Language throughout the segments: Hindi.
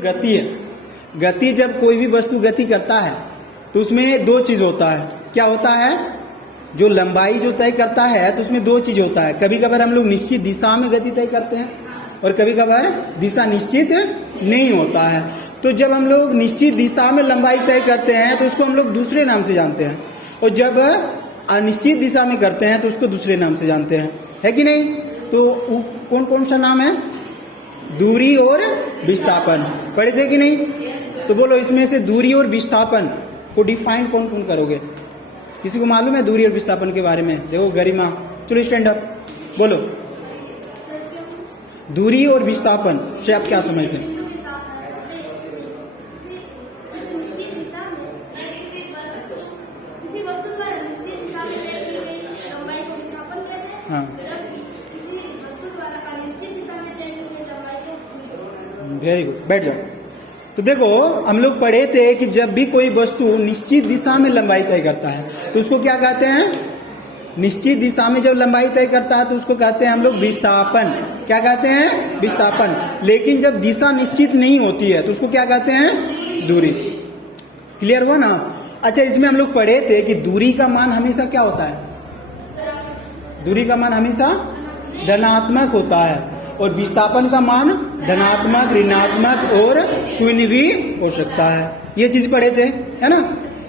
गति है। गति, जब कोई भी वस्तु गति करता है तो उसमें दो चीज होता है। क्या होता है? जो लंबाई जो तय करता है तो उसमें दो चीज होता है। कभी कभार हम लोग निश्चित दिशा में गति तय करते हैं और कभी कभार दिशा निश्चित नहीं होता है। तो जब हम लोग निश्चित दिशा में लंबाई तय करते हैं तो उसको हम लोग दूसरे नाम से जानते हैं, और जब अनिश्चित दिशा में करते हैं तो उसको दूसरे नाम से जानते हैं, है कि नहीं? तो कौन कौन सा नाम है? दूरी और विस्थापन। पढ़े थे कि नहीं? तो बोलो, इसमें से दूरी और विस्थापन को डिफाइन कौन कौन करोगे? किसी को मालूम है दूरी और विस्थापन के बारे में? देखो गरिमा, चलो स्टैंड अप, बोलो। दूरी और विस्थापन से आप क्या समझते हैं? हाँ, वेरी गुड, बैठ जाओ। तो देखो, हम लोग पढ़े थे कि जब भी कोई वस्तु निश्चित दिशा में लंबाई तय करता है तो उसको क्या कहते हैं? निश्चित दिशा में जब लंबाई तय करता है तो उसको कहते हैं हम लोग विस्थापन। क्या कहते हैं? विस्थापन। लेकिन जब दिशा निश्चित नहीं होती है तो उसको क्या कहते हैं? दूरी। क्लियर हुआ ना? अच्छा, इसमें हम लोग पढ़े थे कि दूरी का मान हमेशा क्या होता है? दूरी का मान हमेशा धनात्मक होता है और विस्थापन का मान धनात्मक, ऋणात्मक और शून्य भी हो सकता है। ये चीज पढ़े थे, है ना?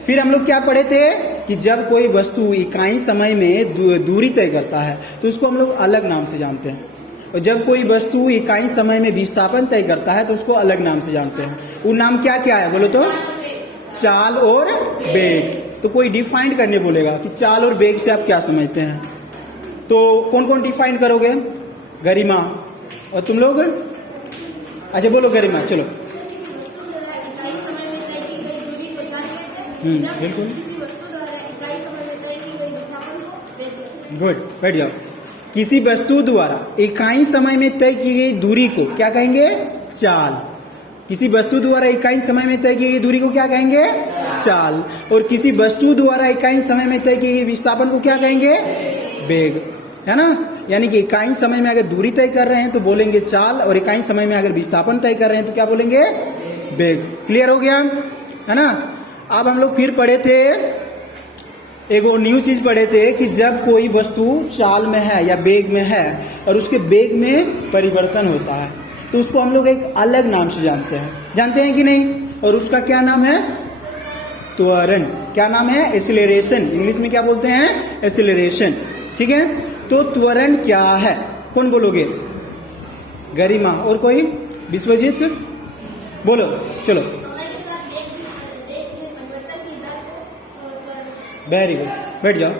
फिर हम लोग क्या पढ़े थे कि जब कोई वस्तु इकाई समय में दूरी तय करता है तो उसको हम लोग अलग नाम से जानते हैं, और जब कोई वस्तु इकाई समय में विस्थापन तय करता है तो उसको अलग नाम से जानते हैं। वो नाम क्या क्या है बोलो तो? चाल और वेग। तो कोई डिफाइन करने बोलेगा कि चाल और वेग से आप क्या समझते हैं, तो कौन कौन डिफाइन करोगे? गरिमा और तुम लोग? अच्छा बोलो गरिमा, चलो। बिल्कुल, गुड, बैठ जाओ। किसी वस्तु द्वारा इकाई समय में तय की गई दूरी को क्या कहेंगे? चाल। किसी वस्तु द्वारा इकाई समय में तय की गई दूरी को क्या कहेंगे? चाल। और किसी वस्तु द्वारा इकाई समय में तय की गई विस्थापन को क्या कहेंगे? वेग, है ना? यानी कि इकाई समय में अगर दूरी तय कर रहे हैं तो बोलेंगे चाल, और इकाई समय में अगर विस्थापन तय कर रहे हैं तो क्या बोलेंगे? वेग। क्लियर हो गया, है ना? अब हम लोग फिर पढ़े थे, एक और न्यू चीज पढ़े थे कि जब कोई वस्तु चाल में है या वेग में है और उसके वेग में परिवर्तन होता है तो उसको हम लोग एक अलग नाम से जानते हैं। जानते हैं कि नहीं? और उसका क्या नाम है? त्वरण। क्या नाम है? एक्सीलरेशन। इंग्लिश में क्या बोलते हैं? एक्सीलरेशन। ठीक है? तो त्वरण क्या है? कौन बोलोगे? गरिमा और कोई? विश्वजीत बोलो, चलो। वेरी गुड, बैठ जाओ।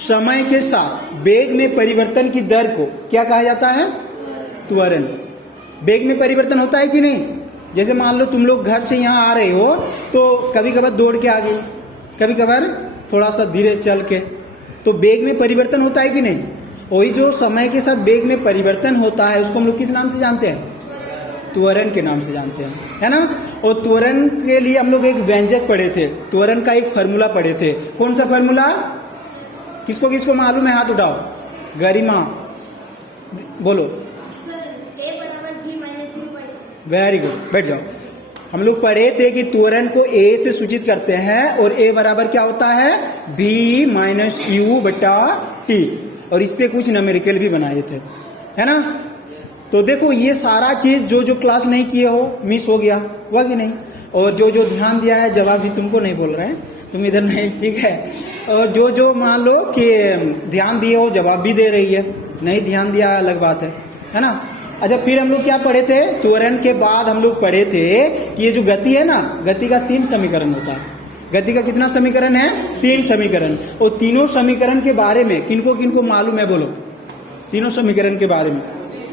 समय के साथ वेग में परिवर्तन की दर को क्या कहा जाता है? त्वरण। वेग में परिवर्तन होता है कि नहीं? जैसे मान लो तुम लोग घर से यहाँ आ रहे हो तो कभी कभार दौड़ के आ गई, कभी कभार थोड़ा सा धीरे चल के, तो वेग में परिवर्तन होता है कि नहीं? वही जो समय के साथ वेग में परिवर्तन होता है उसको हम लोग किस नाम से जानते हैं? त्वरण के नाम से जानते हैं, है ना? और त्वरण के लिए हम लोग एक व्यंजक पढ़े थे, त्वरण का एक फार्मूला पढ़े थे। कौन सा फार्मूला? किसको किसको मालूम है? हाथ उठाओ। गरिमा बोलो। वेरी गुड, बैठ जाओ। हम लोग पढ़े थे कि त्वरण को ए से सूचित करते हैं और ए बराबर क्या होता है? बी माइनस यू बटा टी, और इससे कुछ न्यूमेरिकल भी बनाए थे, है ना? तो देखो, ये सारा चीज जो जो क्लास नहीं किए हो मिस हो गया, हुआ कि नहीं? और जो जो ध्यान दिया है जवाब भी तुमको नहीं बोल रहे हैं, तुम इधर नहीं, ठीक है? और जो जो मान लो कि ध्यान दिए हो जवाब भी दे रही है, नहीं ध्यान दिया अलग बात है ना? अच्छा, फिर हम लोग क्या पढ़े थे? त्वरण के बाद हम लोग पढ़े थे कि ये जो गति है ना, गति का 3 समीकरण होता है। गति का कितना समीकरण है? 3 समीकरण। और तीनों समीकरण के बारे में किनको किनको मालूम है? बोलो, तीनों समीकरण के बारे में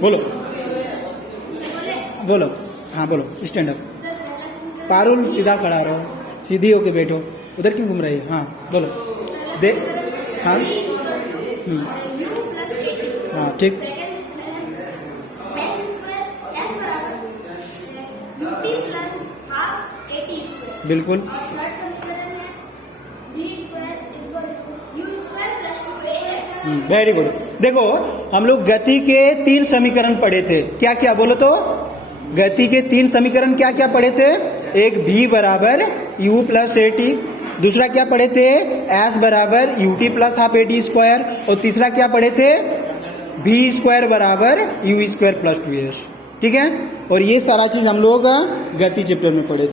बोलो, बोलो। हाँ बोलो, स्टैंड अप। पारुल सीधा खड़ा रहो, सीधी होके बैठो, उधर क्यों घूम रही है? हाँ बोलो, दे। हाँ हाँ, ठीक। बिल्कुल, वेरी गुड। देखो, हम लोग गति के 3 समीकरण पढ़े थे। क्या क्या बोलो तो? गति के 3 समीकरण क्या क्या पढ़े थे? एक v बराबर u प्लस ए टी, दूसरा क्या पढ़े थे? s बराबर ut plus half A T square, और तीसरा क्या पढ़े थे? v स्क्वायर बराबर u स्क्वायर प्लस 2s। ठीक है, और ये सारा चीज हम लोग गति चैप्टर में पढ़े थे।